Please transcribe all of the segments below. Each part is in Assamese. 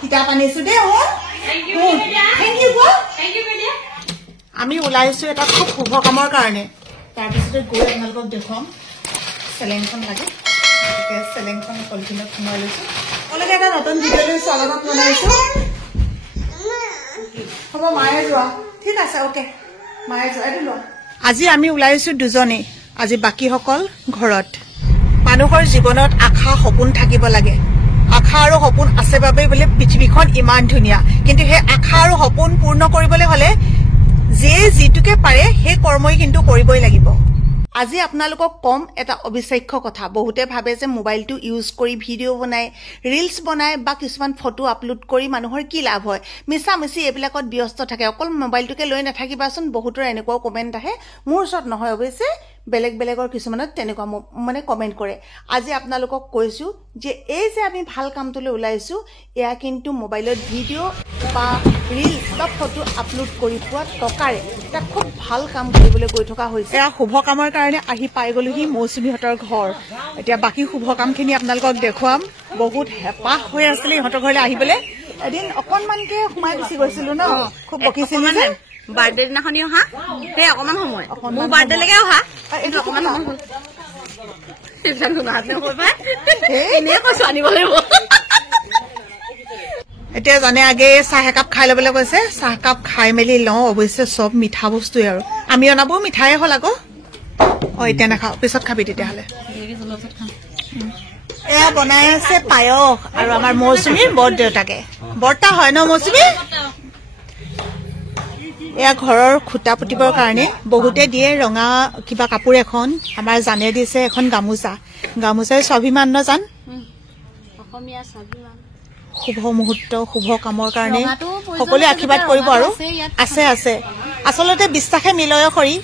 কিতাপ আনিছো দেই আমি ওলাইছো এটা খুব শুভ কামৰ কাৰণে তাৰপিছতে গৈ আপোনালোকক দেখুৱাম চেলেংখন লাগে চেলেংখন পলিথিনত সোমাই লৈছো অলৰেডি এটা নতুন ভিডিঅ'লৈ স্বাগতম জনাইছো হ'ব মায়ে যোৱা ঠিক আছে ওকে মায়ে যোৱা এইটো লোৱা আজি আমি ওলাইছো দুজনে আজি বাকীসকল ঘৰত মানুহৰ জীৱনত আশা সপোন থাকিব লাগে আশা আৰু সপোন আছে বাবে বোলে পৃথিৱীখন ইমান ধুনীয়া কিন্তু সেই আশা আৰু সপোন পূৰ্ণ কৰিবলৈ হলে যে যিটোকে পাৰে সেই কৰ্মই কিন্তু কৰিবই লাগিব আজি আপোনালোকক কম এটা অবিশ্বাস্য কথা বহুতে ভাবে যে মোবাইলটো ইউজ কৰি ভিডিঅ' বনায় ৰিলছ বনায় বা কিছুমান ফটো আপলোড কৰি মানুহৰ কি লাভ হয় মিছামিছি এইবিলাকত ব্যস্ত থাকে অকল মোবাইলটোকে লৈ নাথাকিবাচোন বহুতৰ এনেকুৱাও কমেণ্ট আহে মোৰ ওচৰত নহয় অৱশ্যে বেলেগ বেলেগৰ কিছুমানত তেনেকুৱা মানে কমেণ্ট কৰে আজি আপোনালোকক কৈছো যে এই যে আমি ভাল কামটোলৈ ওলাইছো এয়া কিন্তু মোবাইলত ভিডিঅ' বা ৰিলছ বা ফটো আপলোড কৰি পোৱা টকাৰে এটা খুব ভাল কাম কৰিবলৈ গৈ থকা হৈছে এয়া শুভ কামৰ কাৰণে আহি পাই গ'লোহি মৌচুমীহঁতৰ ঘৰ এতিয়া বাকী শুভ কামখিনি আপোনালোকক দেখুৱাম বহুত হেঁপাহ হৈ আছিলে ইহঁতৰ ঘৰলৈ আহিবলৈ এদিন অকণমানকে সোমাই গুচি গৈছিলো ন খুব বকিছিলো যে বাৰ্থডে দিনাখনি অহা সেই অকণমান সময় মোৰ বাৰ্থডেলৈকে অহা এইটো অকণমান সময় হ'ল এনেই কৈছো আনিব লাগিব এতিয়া জানে আগে চাহ একাপ খাই ল'বলৈ কৈছে চাহ কাপ খাই মেলি লওঁ অৱশ্যে চব মিঠা বস্তুৱে আৰু আমি অনাবও মিঠাই হ'ল আকৌ এতিয়া নাখাওঁ পিছত খাবি তেতিয়াহ'লে এয়া বনাই আছে পায়স আৰু আমাৰ মৌচুমীৰ বৰ দেউতাকে বৰ্তা হয় ন মৌচুমী এয়া ঘৰৰ খুঁটা পুতিবৰ কাৰণে বহুতে দিয়ে ৰঙা কিবা কাপোৰ এখন আমাৰ জানে দিছে এখন গামোচা গামোচাই স্বাভিমান ন জান অসমীয়া স্বাভিমান শুভ মুহূৰ্ত শুভ কামৰ কাৰণে সকলোৱে আশীৰ্বাদ কৰিব আৰু আছে আছে আচলতে বিশ্বাসে মিলয় কৰি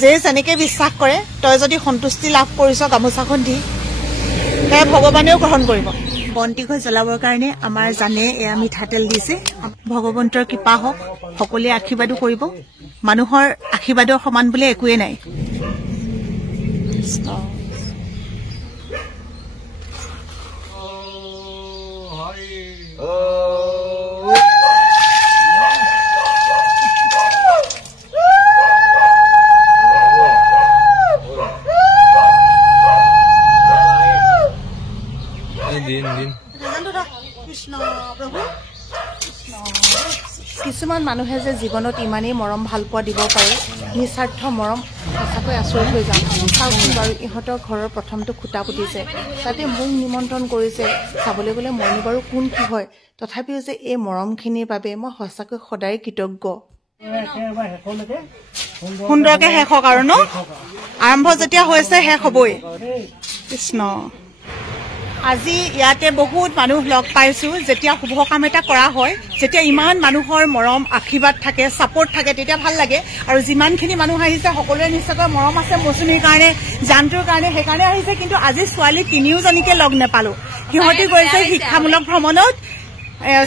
যে যেনেকে বিশ্বাস কৰে তই যদি সন্তুষ্টি লাভ কৰিছ গামোচাখন দি সেয়া ভগৱানেও গ্ৰহণ কৰিব বন্তি গৈ জ্বলাবৰ কাৰণে আমাৰ জানে এয়া মিঠাতেল দিছে ভগৱন্তৰ কৃপা হওক সকলোৱে আশীৰ্বাদো কৰিব মানুহৰ আশীৰ্বাদৰ সমান বুলি একোৱে নাই কিছুমান মানুহে যে জীৱনত ইমানেই মৰম ভাল পোৱা দিব পাৰে নিস্বাৰ্থ মৰম সঁচাকৈ আচৰিত হৈ যাওঁ চাওকচোন বাৰু ইহঁতৰ ঘৰৰ প্ৰথমটো খুঁটা পুতিছে তাতে মোক নিমন্ত্ৰণ কৰিছে চাবলৈ গ'লে মইনো বাৰু কোন কি হয় তথাপিও যে এই মৰমখিনিৰ বাবে মই সঁচাকৈ সদায় কৃতজ্ঞ সুন্দৰকে শেষ হওক আৰু ন আৰম্ভ যেতিয়া হৈছে শেষ হ'বই কৃষ্ণ আজি ইয়াতে বহুত মানুহ লগ পাইছো যেতিয়া শুভ কাম এটা কৰা হয় যেতিয়া ইমান মানুহৰ মৰম আশীৰ্বাদ থাকে ছাপোৰ্ট থাকে তেতিয়া ভাল লাগে আৰু যিমানখিনি মানুহ আহিছে সকলোৱে নিশ্চয়কৈ মৰম আছে মৌচুমীৰ কাৰণে জানটোৰ কাৰণে সেইকাৰণে আহিছে কিন্তু আজি ছোৱালী তিনিওজনীকে লগ নেপালো সিহঁতি গৈছে শিক্ষামূলক ভ্ৰমণত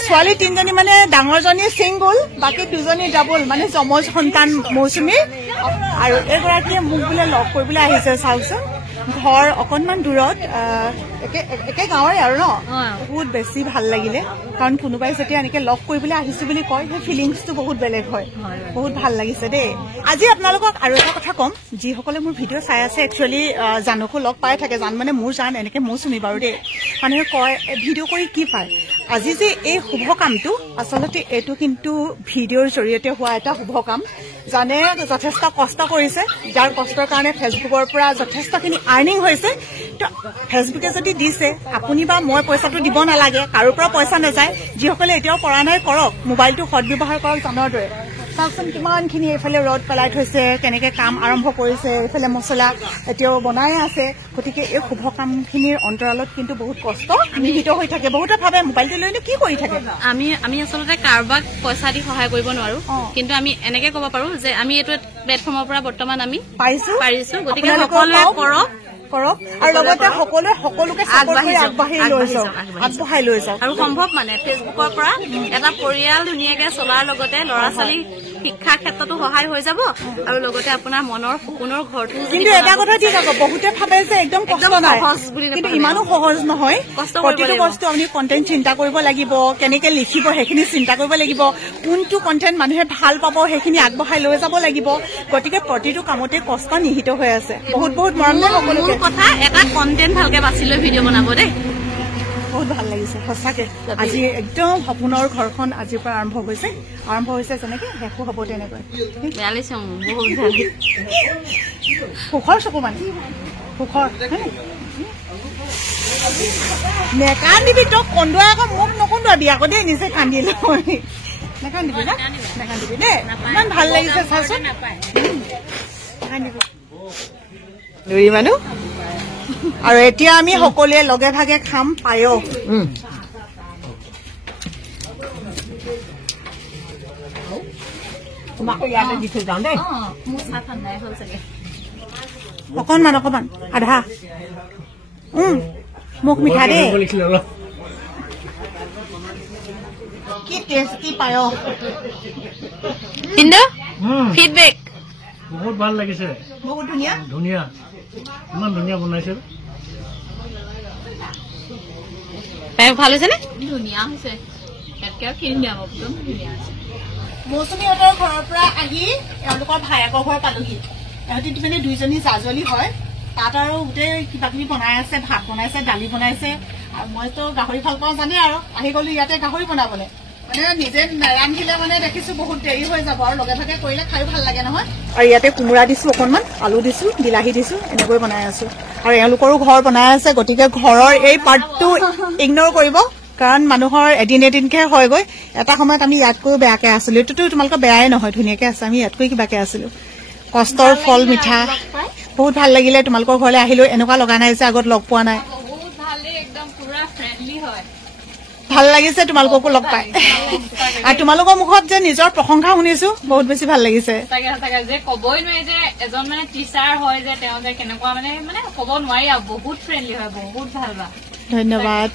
ছোৱালী তিনিজনী মানে ডাঙৰজনী ছিংগুল বাকী দুজনী ডাবল মানে যমজ সন্তান মৌচুমীৰ আৰু এগৰাকীয়ে মোক বোলে লগ কৰিবলৈ আহিছে চাওকচোন ঘৰ অকণমান দূৰত একে গাঁৱৰে আৰু ন বহুত বেছি ভাল লাগিলে কাৰণ কোনোবাই যেতিয়া এনেকে লগ কৰিবলৈ আহিছো বুলি কয় সেই ফিলিংছটো বহুত বেলেগ হয় বহুত ভাল লাগিছে দেই আজি আপোনালোকক আৰু এটা কথা ক'ম যিসকলে মোৰ ভিডিঅ' চাই আছে একচুৱেলি জানকো লগ পাই থাকে জান মানে মোৰ জান এনেকে মৌচুমী বাৰু দেই মানুহে কয় ভিডিঅ' কৰি কি পায় আজি যে এই শুভ কামটো আচলতে এইটো কিন্তু ভিডিঅ'ৰ জৰিয়তে হোৱা এটা শুভ কাম জানে যথেষ্ট কষ্ট কৰিছে যাৰ কষ্টৰ কাৰণে ফেচবুকৰ পৰা যথেষ্টখিনি আৰ্নিং হৈছে তো ফেচবুকে যদি দিছে আপুনি বা মই পইচাটো দিব নালাগে কাৰো পৰা পইচা নাযায় যিসকলে এতিয়াও পৰা নাই কৰক মোবাইলটো সদব্যৱহাৰ কৰক জানৰ দৰে চাওকচোন কিমানখিনি এইফালে ৰদ পেলাই থৈছে কেনেকে কাম আৰম্ভ কৰিছে এইফালে মছলা এতিয়াও বনাই আছে গতিকে এই শুভ কামখিনিৰ অন্তৰালত কিন্তু বহুত কষ্ট নিহিত হৈ থাকে বহুতে ভাবে মোবাইলটো লৈনো কি কৰি থাকে আমি আচলতে কাৰোবাক পইচা দি সহায় কৰিব নোৱাৰো কিন্তু আমি এনেকে ক'ব পাৰো যে আমি এইটো প্লেটফৰ্মৰ পৰা বৰ্তমান আমি পাৰিছো গতিকে সকলোৱে কৰক আৰু লগতে সকলোকে আগবঢ়াই লৈ যাওক আৰু সম্ভৱ মানে ফেচবুকৰ পৰা এটা পৰিয়াল ধুনীয়াকে চলাৰ লগতে ল'ৰা ছোৱালী শিক্ষাৰ ক্ষেত্ৰতো সহায় হৈ যাব আৰু লগতে আপোনাৰ মনৰ সপোনৰ ঘৰটো কিন্তু এটা কথা ঠিক আকৌ বহুতে ভাবে যে একদম কষ্ট নাই কিন্তু ইমানো সহজ নহয় প্ৰতিটো বস্তু আপুনি কণ্টেণ্ট চিন্তা কৰিব লাগিব কেনেকে লিখিব সেইখিনি চিন্তা কৰিব লাগিব কোনটো কণ্টেণ্ট মানুহে ভাল পাব সেইখিনি আগবঢ়াই লৈ যাব লাগিব গতিকে প্ৰতিটো কামতে কষ্ট নিহিত হৈ আছে বহুত বহুত মৰম দেই সকলোকে কথা এটা কণ্টেণ্ট ভালকে বাছি লৈ ভিডিঅ' বনাব দেই বহুত ভাল লাগিছে সঁচাকে আজি একদম সপোনৰ ঘৰখন আজিৰ পৰা আৰম্ভ হৈছে যেনেকে শেষো হ'ব তেনেকৈ সুখৰ চকু মানে সুখৰ নেকান্দিবি তই কন্দুৱাই আকৌ মোক নকন্দুৱাবি আকৌ দেই নিজে কান্দিলো নেকান্দিবি না নেকান্দিবি দেই ইমান ভাল লাগিছে চাচোন দুই মানুহ আৰু এতিয়া আমি সকলোৱে লগে ভাগে খাম পায়স অকণমান আধা মোক মিঠা দেই কি টেষ্টি পায়স কিন্তু ফিডবেক বহুত ভাল লাগিছে বহুত ধুনীয়া ধুনীয়া ইমান ধুনীয়া বনাইছে ভাল হৈছে নে মৌচুমীহঁতৰ ঘৰৰ পৰা আহি এওঁলোকৰ ভায়েকৰ ঘৰ পালোহি এহঁতি মানে দুইজনী জাজলী হয় তাত আৰু গোটেই কিবা কিবি বনাই আছে ভাত বনাইছে দালি বনাইছে আৰু মইতো গাহৰি ভাল পাওঁ জানে আৰু আহি গলো ইয়াতে গাহৰি বনাবলে মানে নিজে ৰান্ধিলে মানে দেখিছো বহুত দেৰি হৈ যাব আৰু লগে ভাগে কৰিলে খায়ো ভাল লাগে নহয় আৰু ইয়াতে কোমোৰা দিছো অকণমান আলু দিছো বিলাহী দিছো এনেকৈ বনাই আছো আৰু এওঁলোকৰো ঘৰ বনাই আছে গতিকে ঘৰৰ এই পাৰ্টটো ইগনৰ কৰিব কাৰণ মানুহৰ এদিনকে হয়গৈ এটা সময়ত আমি ইয়াতকৈও বেয়াকে আছিলো এইটোতো তোমালোকৰ বেয়াই নহয় ধুনীয়াকে আছে আমি ইয়াতকৈ কিবাকে আছিলো কষ্টৰ ফল মিঠা বহুত ভাল লাগিলে তোমালোকৰ ঘৰলৈ আহিলো এনেকুৱা লগা নাই যে আগত লগ পোৱা নাই ভাল লাগিছে তোমালোককো লগ পাই আৰু তোমালোকৰ মুখত যে নিজৰ প্ৰশংসা শুনিছো বহুত বেছি ভাল লাগিছে যে কবই নোৱাৰি যে এজন মানে টিচাৰ হয় যে তেওঁ যে কেনেকুৱা মানে কব নোৱাৰি আৰু বহুত ফ্ৰেণ্ডলি হয় বহুত ভাল বা ধন্যবাদ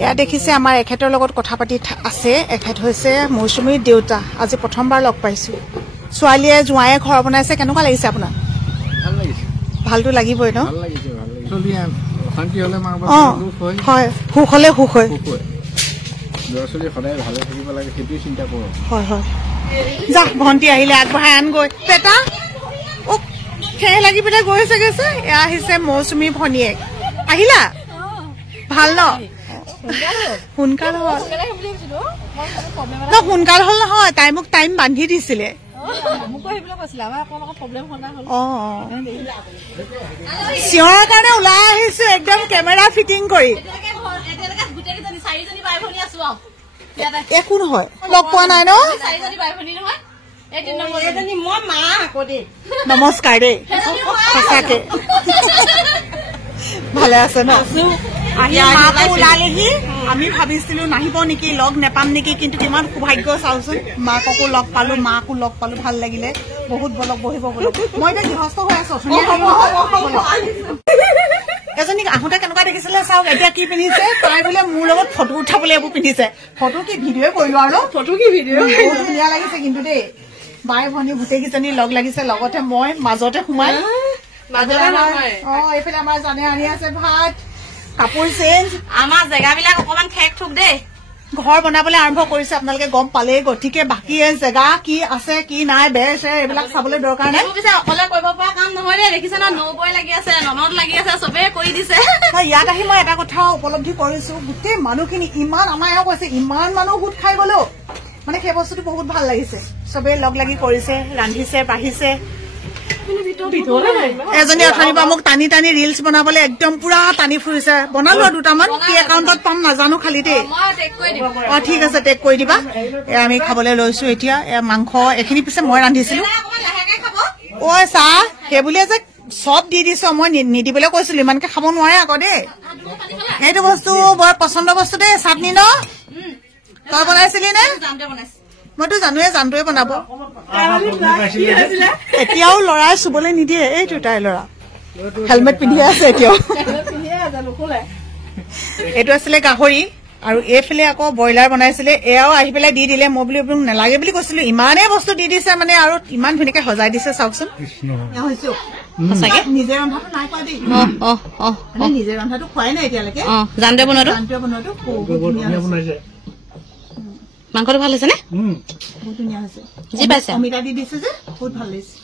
এয়া দেখিছে আমাৰ এখেতৰ লগত কথা পাতি আছে এখেত হৈছে মৌচুমীৰ দেউতা আজি প্ৰথমবাৰ লগ পাইছো ছোৱালীয়ে জোঁৱায়ে ঘৰ বনাইছে কেনেকুৱা লাগিছে আপোনাৰ ভালতো লাগিবই ন হয় সুখ হলে সুখ হয় যা ভণ্টি আহিলে আগবঢ়াই আনগৈ পেটা খেৰ লাগি পেলাই গৈছে এয়া আহিছে মৌচুমী ভনীয়েক আহিলা ভাল ন সোনকাল হল সোনকাল হল নহয় তাই মোক টাইম বান্ধি দিছিলে চিঞৰৰ কাৰণে ওলাই আহিছো একদম কেমেৰা ফিটিং কৰি একো নহয় লগ পোৱা নাই ন নমস্কাৰ দেই সঁচাকে ভালে আছে ন ওলালেহি আমি ভাবিছিলো নাহিব নেকি লগ নেপাম নেকি কিন্তু কিমান সৌভাগ্য চাওচোন মাককো লগ পালো মাকো লগ পালো ভাল লাগিলে বহুত বলক বহিব বলক মই এতিয়া গৃহস্থ হৈ আছো এজনী আহোঁতে কেনেকুৱা দেখিছিলে চাওক এতিয়া কি পিন্ধিছে তাই বোলে মোৰ লগত ফটো উঠাবলৈ এইবোৰ পিন্ধিছে ফটো কি ভিডিঅ কৰিলো আৰু ফটো কি ভিডিঅ বহুত ধুনীয়া লাগিছে কিন্তু দেই বাই ভনী গোটেইকেইজনী লগ লাগিছে লগতে মই মাজতে সোমাই এইফালে আমাৰ জানে আনি আছে ভাত কাপোৰ চেঞ্জ আমাৰ জেগাবিলাক অকমান ঠেক ঠুক দেই ঘৰ বনাবলৈ আৰম্ভ কৰিছে আপোনালোকে গম পালেই গতিকে বাকী জেগা কি আছে কি নাই বেৰ চেৰ এইবিলাক চাবলৈ দৰকাৰ নাই অকলে কৰিব পৰা কাম নহয় দেই দেখিছে ন নবৈ লাগি আছে ননদ লাগি আছে চবে কৰি দিছে ইয়াত আহি মই এটা কথা উপলব্ধি কৰিছো গোটেই মানুহখিনি ইমান আমাৰ এওঁ কৈছে ইমান মানুহ গোট খাই গলো মানে সেই বস্তুটো বহুত ভাল লাগিছে চবে লগ লাগি কৰিছে ৰান্ধিছে বাঢ়িছে এজনী অথনিৰ পৰা মোক টানি টানি ৰিলচ বনাবলৈ একদম পুৰা টানি ফুৰিছে বনালো দুটামান কি একাউণ্টত পাম নাজানো খালি দেই ঠিক আছে টেগ কৰি দিবা আমি খাবলৈ লৈছো এতিয়া মাংস এইখিনি পিছে মই ৰান্ধিছিলো ঐ চাহ সেইবুলিয়ে যে চব দি দিছো মই নিদিবলৈ কৈছিলো ইমানকে খাব নোৱাৰে আকৌ দেই সেইটো বস্তু বৰ পচন্দ বস্তু দেই চাটনি ন তই বনাইছিলি নে মইতো জানোৱে জানটোৱে বনাব এতিয়াও লৰাই চুবলৈ নিদিয়ে এইটো তাইৰ লৰা হেলমেট পিন্ধি আছে এতিয়াও এইটো আছিলে গাহৰি আৰু এইফালে আকৌ ব্ৰইলাৰ বনাইছিলে এয়াও আহি পেলাই দি দিলে মই বুলি নালাগে বুলি কৈছিলো ইমানেই বস্তু দি দিছে মানে আৰু ইমান ধুনীয়াকে সজাই দিছে চাওকচোন সঁচাকে নিজে ৰন্ধাটো নাই কোৱা দেই নিজে ৰন্ধাটো খোৱাই নাই এতিয়ালৈকে জানতে বনোৱাটো বহুত ধুনীয়া বনাইছে মাংসটো ভাল হৈছে নে বহুত ধুনীয়া হৈছে যি পাইছে অমিতা দি দিছে যে বহুত ভাল লাগিছে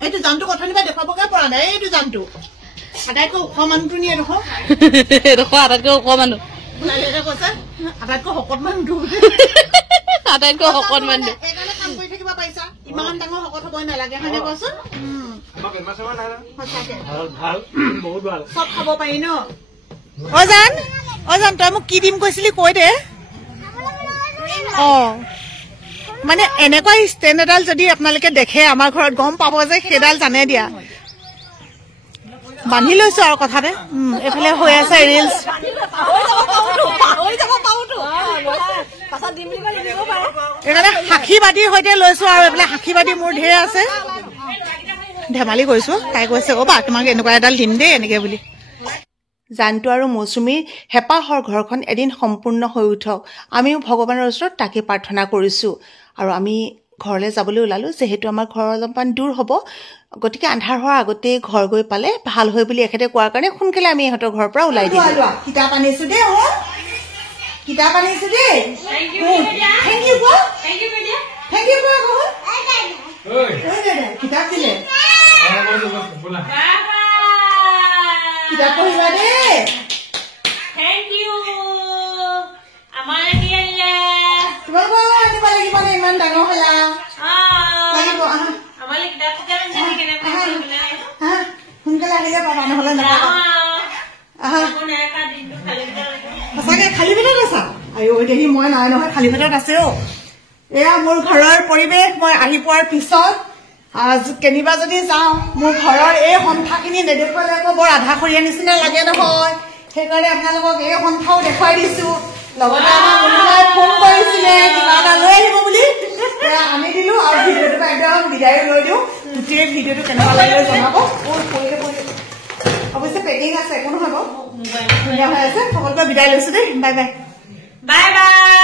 এইটো জানটো কথা নিবা দেখুৱাবগে পৰা নাই এইটো জানটো আটাইতকৈ ওখ মানুহটো নিয়ে দেখো এডোখৰ আটাইতকৈ ওখ মানুহ কৈছে আটাইতকৈ শকত মানুহটো আটাইতকৈ শকত মানুহ সেইকাৰণে কাম কৰি থাকিব পাৰিছা ইমান ডাঙৰ শকত হবই নালাগে হয়নে কোৱাচোন চব খাব পাৰি ন অজান তই মোক কি দিম কৈছিলি কৈ দে মানে এনেকুৱা ষ্টেণ্ড এডাল যদি আপোনালোকে দেখে আমাৰ ঘৰত গম পাব যে সেইডাল জানে দিয়া বান্ধি লৈছো আৰু কথাতে এইফালে হৈ আছে ৰিলছ এইকাৰণে সাক্ষী বাদীৰ সৈতে লৈছো আৰু এইফালে সাক্ষী বাদী মোৰ ঢেৰ আছে ধেমালি কৰিছো তাই কৈছে বা তোমাক এনেকুৱা এডাল দিম দেই এনেকে বুলি জানটো আৰু মৌচুমীৰ হেঁপাহৰ ঘৰখন এদিন সম্পূৰ্ণ হৈ উঠক আমিও ভগৱানৰ ওচৰত তাকে প্ৰাৰ্থনা কৰিছো আৰু আমি ঘৰলৈ যাবলৈ ওলালো যিহেতু আমাৰ ঘৰ অলপমান দূৰ হ'ব গতিকে আন্ধাৰ হোৱাৰ আগতে ঘৰ গৈ পালে ভাল হয় বুলি এখেতে কোৱাৰ কাৰণে সোনকালে আমি ইহঁতৰ ঘৰৰ পৰা ওলাই দিলো কিতাপ আনিছো দেই কিতাপ আনিছো দেই কিতাপ দিলে কিতাপ পঢ়িবা দেই তোমালোকৰ আনিব লাগিব নে ইমান ডাঙৰ হলা সোনকালে আহিলে পাবা নহলে নাপাবা সঁচাকে খালী পেটত আছা আয়ো দেখি মই নাই নহয় খালী পেটত আছে এয়া মোৰ ঘৰৰ পৰিৱেশ মই আহি পোৱাৰ পিছত কেনিবা যদি যাওঁ মোৰ ঘৰৰ এই সন্থাখিনি নেদেখুৱালে আকৌ বৰ আধাখৰীয়া নিচিনা লাগে নহয় সেইকাৰণে আপোনালোকক এই সন্থাও দেখুৱাই দিছো লগতে আমাৰ কোনোবাই ফোন কৰিছিলে কিবা এটা লৈ আহিব বুলি আনি দিলো আৰু ভিডিঅ'টো একদম বিদায় লৈ দিওঁ গোটেই ভিডিঅ'টো কেনেকুৱা লাগিলে জনাব অৱশ্যে পেকিং আছে একো নহব ধুনীয়া হৈ আছে সকলোকে বিদায় লৈছো দেই বাই বাই বাই বাই